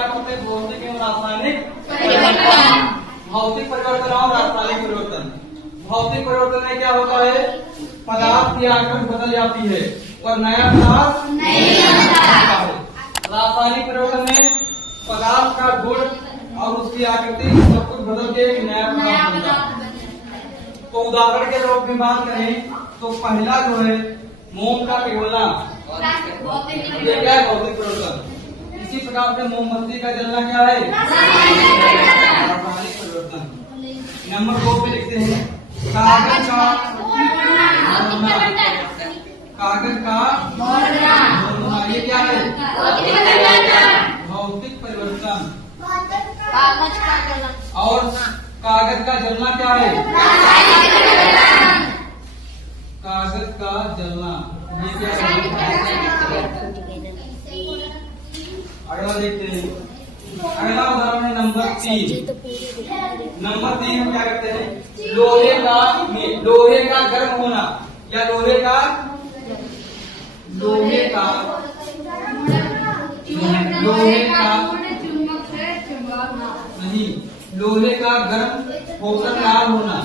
क्या बोलते हैं? भौतिक एवं रासायनिक परिवर्तन। भौतिक परिवर्तन और रासायनिक परिवर्तन। भौतिक परिवर्तन में क्या होता है? पदार्थ की आकृति बदल जाती है और नया पदार्थ नहीं बनता है। रासायनिक परिवर्तन में पदार्थ का गुण और उसकी आकृति सब कुछ बदल के एक नया पदार्थ बनता है। तो उदाहरण के रूप में बात करें तो पहला जो है मोम का पिघलना, ये क्या है? भौतिक परिवर्तन। इसी प्रकार से मोमबत्ती का जलना क्या है? रासायनिक परिवर्तन। नंबर 2 पे लिखते हैं कागज का मोड़ना, ये क्या है? भौतिक परिवर्तन। और कागज का जलना क्या है? कागज का जलना, ये क्या है? अगला देखते हैं। अगला उदाहरण है नंबर 3। नंबर 3 हम क्या करते हैं? लोहे का गर्म होना या लोहे का नहीं, लोहे का गर्म होकर लाल होना।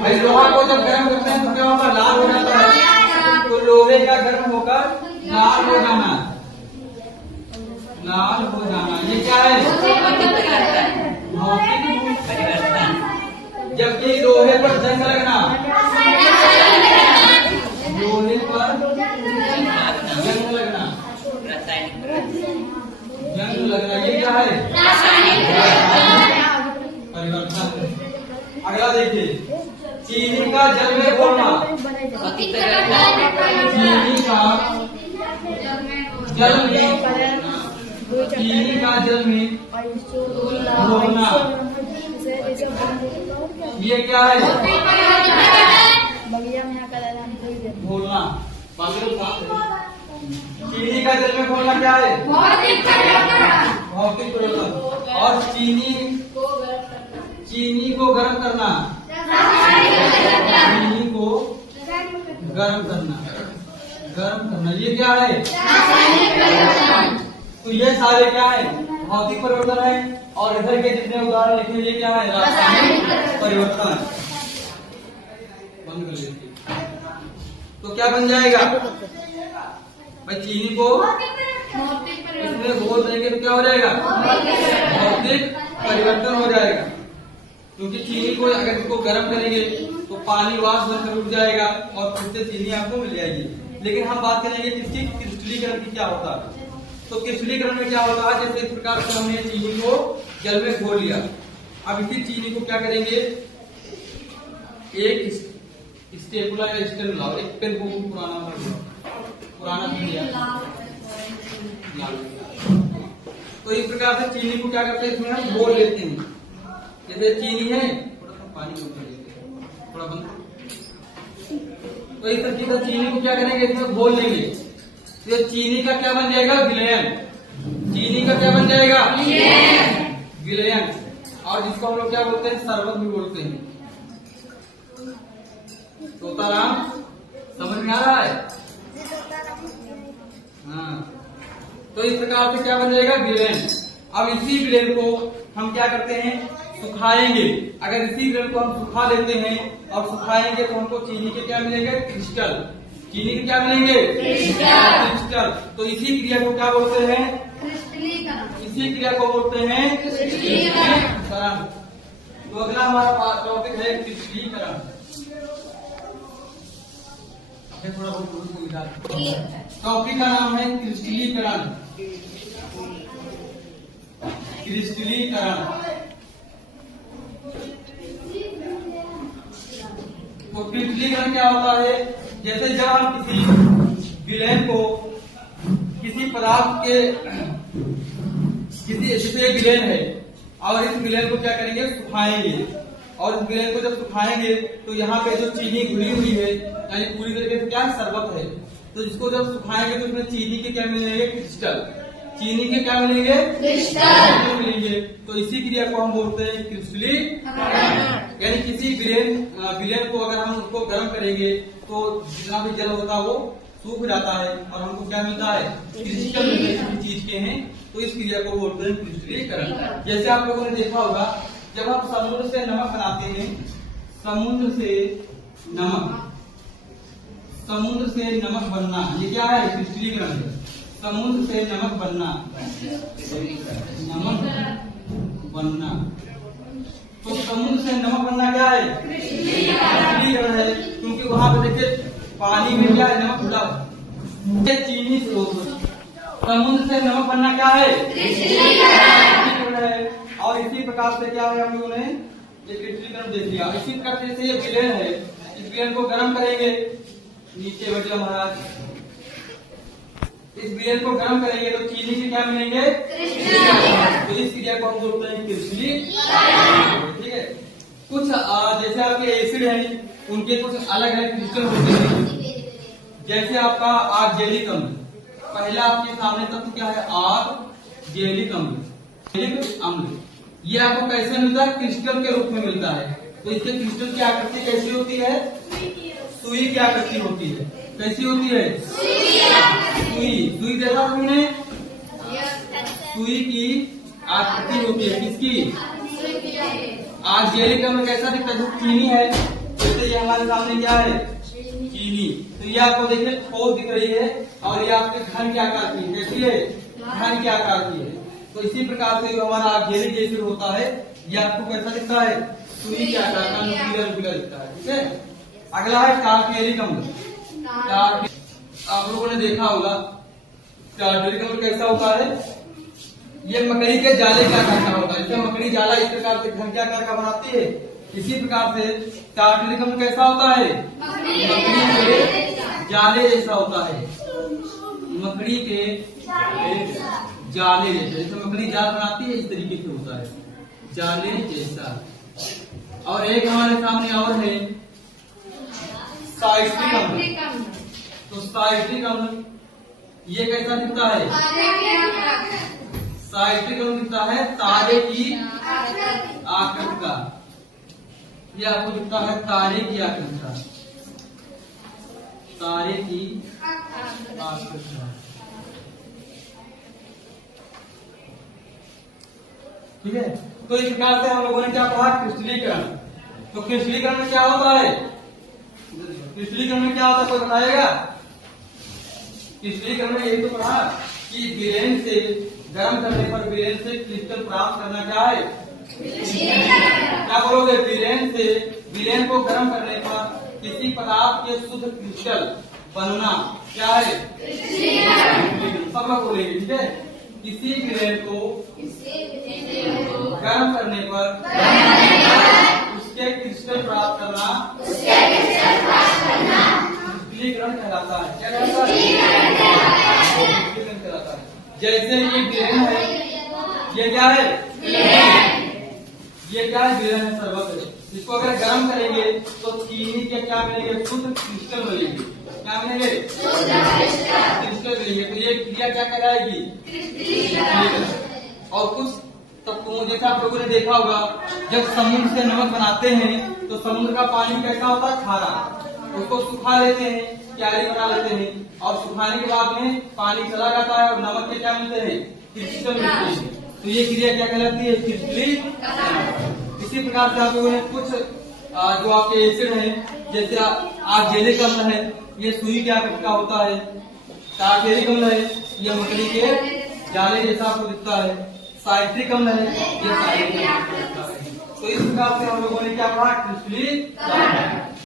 भाई लोहा को जब गर्म करते हैं तो क्या होता है? लाल हो जाता है। तो लोहे का गर्म होकर लाल हो जाना, लाल हो जाना, ये क्या है? भौतिक परिवर्तन। जबकि लोहे पर जंग लगना, लोहे पर जंग लगना, जंग लगना, ये क्या है? परिवर्तन। अगला देखिए चीनी का जल में घोलना। चीनी का जल में घोलना, ये क्या है? घोलना। चीनी का जल में घोलना क्या है? भौतिक परिवर्तन। और चीनी को गर्म करना, चीनी को गर्म करना, ये क्या है? तो ये सारे क्या है? भौतिक परिवर्तन है। और इधर के जितने उदाहरण लिखे ये क्या है? रासायनिक परिवर्तन। बंद कर लेते। तो क्या बन जाएगा भाई? चीनी को इसमें घोल देंगे तो क्या हो जाएगा? भौतिक परिवर्तन हो जाएगा। क्योंकि चीनी को अगर इसको गर्म करेंगे तो पानी वाष्प बनकर उठ जाएगा और फिर से चीनी आपको मिल जाएगी। लेकिन हम बात करेंगे किसकी? क्रिस्टलीकरण की क्या होता है। तो क्रिस्टलीकरण में क्या होता है? जैसे इस प्रकार से हमने चीनी को जल में घोल लिया। अब इसी चीनी को क्या करेंगे? एक स्टेपुला या स्टेन लाओ, एक पेन को पुराना दिया। तो इस प्रकार से चीनी को क्या करते हैं? इसमें हम घोल लेते हैं। जैसे चीनी है, थोड़ा सा पानी को कर लेते हैं, थोड़ा बंद। तो इस तरीके से चीनी को क्या करेंगे? इसमें घोल लेंगे। तो चीनी का क्या बन जाएगा? विलयन। चीनी का क्या बन जाएगा? विलयन। और जिसको हम लोग क्या बोलते हैं? शरबत भी बोलते हैं। तोताराम समझ में आ रहा है? हाँ। तो इस प्रकार से क्या बन जाएगा? विलयन। अब इसी विलयन को हम क्या करते हैं? सुखाएंगे। अगर इसी विलयन को हम सुखा लेते हैं और सुखाएंगे तो हमको चीनी के क्या मिलेंगे? क्रिस्टल। चीनी के क्या मिलेंगे? क्रिस्टल। तो इसी क्रिया को क्या बोलते हैं? इसी क्रिया को बोलते हैं क्रिस्टलीकरण। तो अगला हमारा टॉपिक है क्रिस्टलीकरण। थोड़ा बहुत टॉपिक का नाम है क्रिस्टलीकरण। क्रिस्टलीकरण। तो क्रिस्टलीकरण क्या होता है? जैसे जब हम किसी विलयन को किसी पदार्थ के जैसे विलयन है और इस विलयन को क्या करेंगे? सुखाएंगे। और इस विलयन को जब सुखाएंगे तो यहाँ पे जो चीनी घुली हुई है यानी पूरी तरीके से क्या शरबत है, तो इसको जब सुखाएंगे तो इसमें चीनी के क्या मिलेंगे? क्रिस्टल। चीनी के क्या मिलेंगे? क्रिस्टल मिलेंगे। तो इसी क्रिया को हम बोलते हैं क्रिस्टलीकरण। यानी किसी विलयन को अगर हम उसको गर्म करेंगे तो जितना भी जल होता है वो सूख जाता है और हमको क्या मिलता है? क्रिस्टल मिलता है किसी चीज खींचते हैं तो इस क्रिया को बोलते हैं क्रिस्टलीकरण। जैसे आप लोगों ने देखा होगा, जब आप समुद्र से नमक बनाते हैं, समुद्र से नमक बनना, ये क्या है? क्रिस्टलीकरण। समुद्र से नमक बनना, तो समुद्र से नमक बनना क्या है? क्रिस्टलीकरण है। क्योंकि वहां पे देखिए पानी में क्या है? नमक घुला। ये चीनी स्रोत। समुद्र से नमक बनना क्या है? क्रिस्टलीकरण है। और इसी प्रकार से क्या है, हम लोगों ने ये क्रिस्टलीकरण देख लिया। इसी प्रकार से ये विलयन है, इस विलयन को गर्म करेंगे, नीचे बैठ जाओ महाराज। इस विलयन को गर्म करेंगे तो चीनी से क्या मिलेंगे? तो इस क्रिया को हम बोलते हैं क्रिस्टलीकरण। ठीक है। कुछ जैसे आपके एसिड है, उनके कुछ अलग अलग क्रिस्टल होते हैं। जैसे आपका आर्जेलिक अम्ल, पहला आपके सामने तत्व क्या है? आर्जेलिक अम्ल। ये आपको कैसे मिलता है? क्रिस्टल के रूप में मिलता है। तो इसके क्रिस्टल की आकृति कैसी होती है? सुई की आकृति होती है। कैसी होती है? सुई देखा तुमने? सुई की आकृति होती है। किसकी? आर्जेलिक अम्ल कैसा दिखता है? जो चीनी है, जैसे ये हमारे सामने क्या है? चीनी। तो ये आपको देखिए ठोस दिख रही है और ये आपके घन के आकार की है। कैसी है? घन के आकार की है। तो इसी प्रकार से जो हमारा आर्जेलिक एसिड होता है, ये आपको कैसा दिखता है? सुई के आकार का, नुकीला दिखता है। ठीक है। अगला है टार्टेरिक अम्ल। आप लोगों ने देखा होगा टार्टेरिक अम्ल कैसा होता है? ये मकड़ी के जाले के आकार का होता है। जैसे मकड़ी जाला इस प्रकार से घन के आकार का बनाती है, इसी प्रकार से टार्टेरिक अम्ल कैसा होता है? मकड़ी के जाले जैसा होता है। मकड़ी के जाले जैसा, जैसे मकड़ी जाल बनाती है, इस तरीके से होता है, जाले जैसा। और एक हमारे सामने और है साइट्रिक अम्ल। तो साइट्रिक अम्ल ये कैसा दिखता है? साइट्रिक अम्ल दिखता है तारे की आकृति का। ये आपको दिखता है तारे की आकृति का, तारे की आकृति का। ठीक है। तो इस प्रकार से हम लोगों ने क्या पढ़ा? क्रिस्टलीकरण। तो क्रिस्टलीकरण में क्या होता है? क्रिस्टलीकरण में क्या होता है? कोई बताएगा? क्रिस्टलीकरण में यही तो पढ़ा कि विलयन से गर्म करने पर विलयन से क्रिस्टल प्राप्त करना क्या है? क्या बोलोगे? विलयन को गर्म करने पर किसी पदार्थ के शुद्ध क्रिस्टल बनना क्या है? सब लोग बोलेंगे। ठीक है। किसी विलयन को गर्म करने पर उसके क्रिस्टल प्राप्त करना क्रिस्टलीकरण कहलाता है। क्या कहलाता है? क्रिस्टलीकरण कहलाता है। जैसे ये विलयन है, ये क्या है? ये क्या है? विलयन है, शरबत है। इसको अगर गर्म करेंगे तो चीनी के क्या मिलेंगे? शुद्ध क्रिस्टल मिलेंगे। क्या मिलेंगे? क्रिस्टल मिलेंगे। तो ये क्रिया क्या कहलाएगी? और कुछ तत्वों, जैसा आप लोगों ने देखा होगा, जब समुद्र से नमक बनाते हैं तो समुद्र का पानी कैसा होता है? खारा। उसको सुखा लेते हैं, क्यारी बना लेते हैं, और सुखाने के बाद में पानी चला जाता है और नमक के क्या मिलते हैं? क्रिस्टल मिलते हैं। तो ये क्रिया क्या कहलाती है? क्रिस्टलीकरण। इसी प्रकार से आप लोगों ने कुछ जो आपके एसिड है, जैसे आर्जेलिक अम्ल है, ये सुई के आकृति का होता है। टार्टेरिक अम्ल है, ये मकड़ी के जाले जैसा आपको दिखता है। साइट्रिक अम्ल है, ये साइट्रिक अम्ल दिखता है। तो इस प्रकार से हम लोगों ने क्या पढ़ा? क्रिस्टलीकरण।